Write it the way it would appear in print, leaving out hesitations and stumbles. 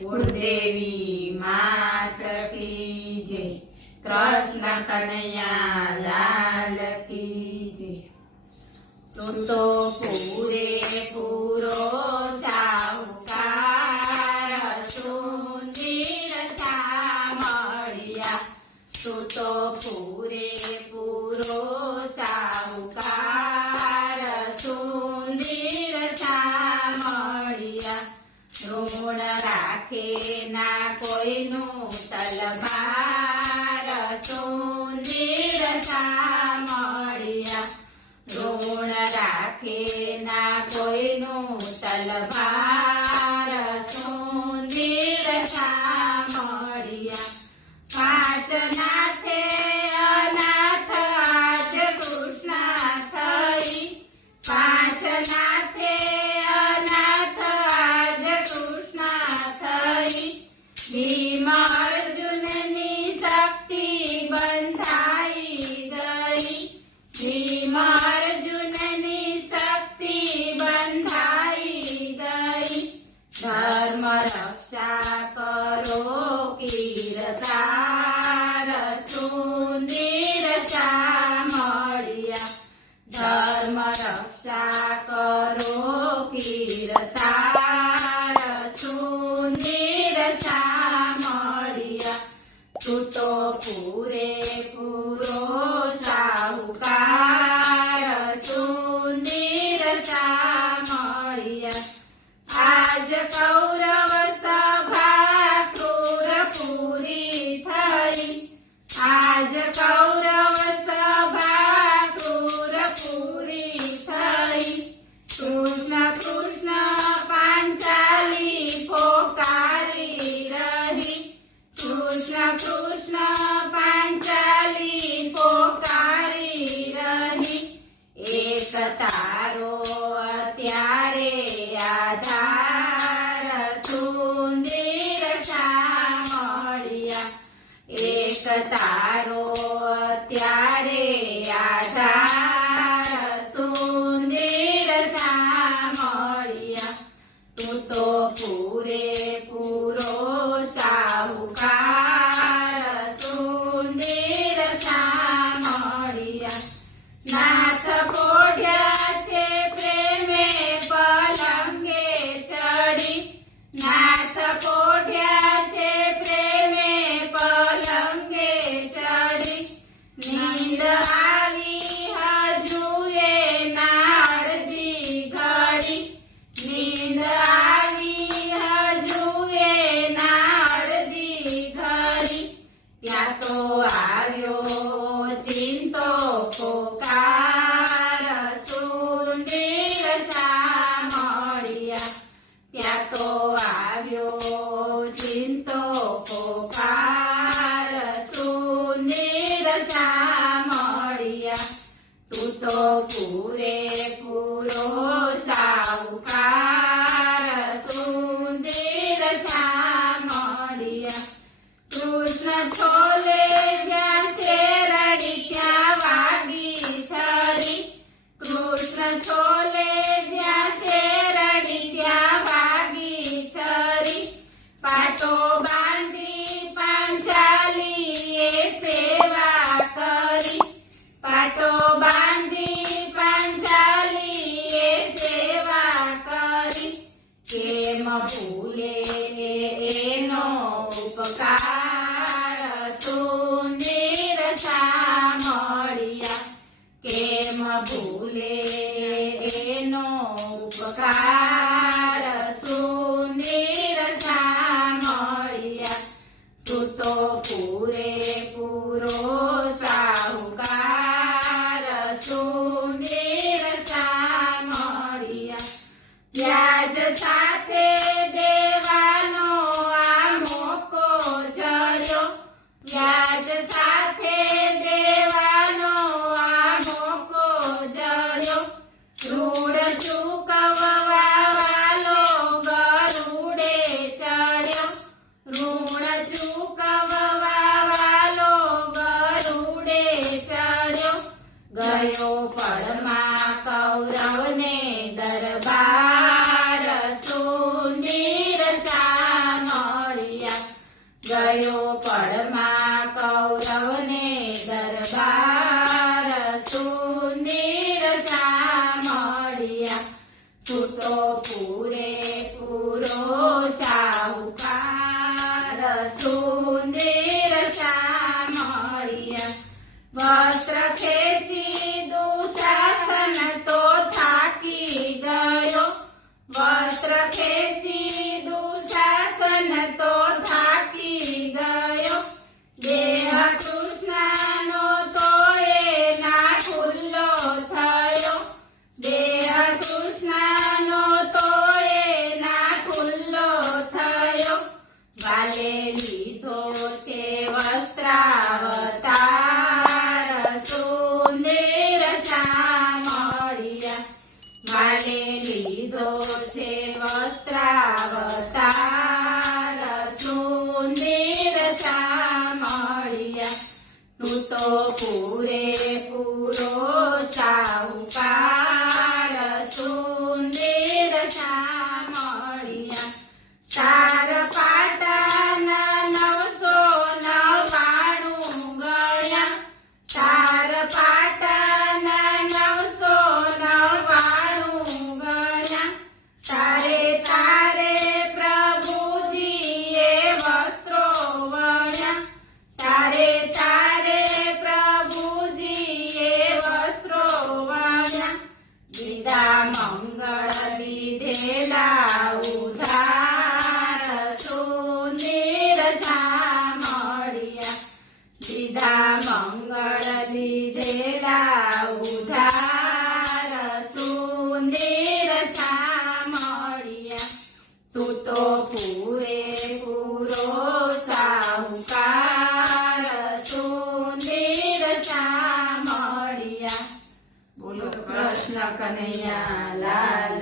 કુળદેવી માત કી જય, કૃષ્ણ કનૈયા લાલ કી જય। તું તો પૂરેપૂરો સાહુકાર, સુંદર સામળિયા। તું તો પૂરેપૂરો સાહુકાર, સુંદર સામળિયા। ઋણ રાખે ના કોઈનું તલભાર, સુંદર સામળિયા। ઋણ રાખે ના કોઈનું તલભાર, સુંદર સામળિયા। પાંચ નાથે અનાથ આજ કૃષ્ણ થઈ, પાંચ નાથે અનાથ આજ કૃષ્ણ થઈ। ભીમ અર્જુનની શક્તિ બંધાઈ ગઈ, ભીમ અર્જુનની શક્તિ બંધાઈ ગઈ। ધર્મ રક્ષા કરો કીર્તાર, સુંદર સામળિયા। ધર્મ રક્ષા કરો કીર્તાર, સુંદર સામળિયા। તું તો પૂરેપૂરો સાહુકાર, સુંદર સામળિયા। આજ કૌરવ સભા ક્રૂર પૂરી થઈ, આજ કૌરવ સભા ક્રૂર પૂરી થઈ। કૃષ્ણ કૃષ્ણ પાંચાલી પોકારી રહી, કૃષ્ણ કૃષ્ણ પાંચાલી પોકારી રહી। એક તારો અત્યારે આધાર, સુંદર સામળિયા। એક તારો અત્યારે આધાર, સુંદર સામળિયા। તું તો પૂરેપૂરો સાહુકાર, સુંદર સામળિયા। નાથ પોઢ્યા છે પ્રેમે પલંગે ચડી, નાથ પોઢ્યા છે પ્રેમે પલંગે ચડી। નીંદ આવી હજુએ ના અડધી ઘડી, નીંદ આવી હજુએ ના અડધી ઘડી। ત્યાં તો આવ્યો ચિંતો પોકાર, સુંદર સામળિયા। ત્યાં તો આવ્યો ચિંતો પોકાર, સુંદર સામળિયા। તું તો પૂરેપૂરો સાહુકાર, સુંદર સામળિયા। કૃષ્ણ છોલે જ્યાં શેરડી ત્યાં વાગી છરી, કૃષ્ણ છોલે જ્યાં શેરડી ત્યાં વાગી છરી। પાટો બાંધી પાંચાલીએ સેવા કરી, પાટો બાંધી પાંચાલીએ સેવા કરી। કેમ ભૂલે એનો ઉપકાર, સુંદર સામળિયા। કેમ ભૂલે એનો ઉપકાર, સુંદર સામળિયા। તું તો પૂરેપૂરો સાહુકાર, સુંદર સામળિયા। વ્યાજ સાથે દેવાનો આ મોકો જડ્યો, વ્યાજ સાથે દેવાનો આ મોકો જડ્યો। ઋણ ચૂકવવા કાલે લીધો છે વસ્ત્રાવતાર સુંદર શામળિયા તું તો પૂરેપૂરો સાહુકાર સુંદર શામળિયા તાર પાટના 999 ગયા તાર પાટના 999 ગયા તારે તારે પ્રભુજીએ વસ્ત્રો વણ્યા તારે તારે પ્રભુજીએ વસ્ત્રો વણ્યા દીધા મંગળ લીધેલા ઉધાર સુંદર શામળિયા દીધા મંગળ લીધેલા ઉધાર સુંદર શામળિયા તું તો પૂરેપૂરો સાહુકાર સુંદર શામળિયા બોલો કૃષ્ણ કનૈયા લાલ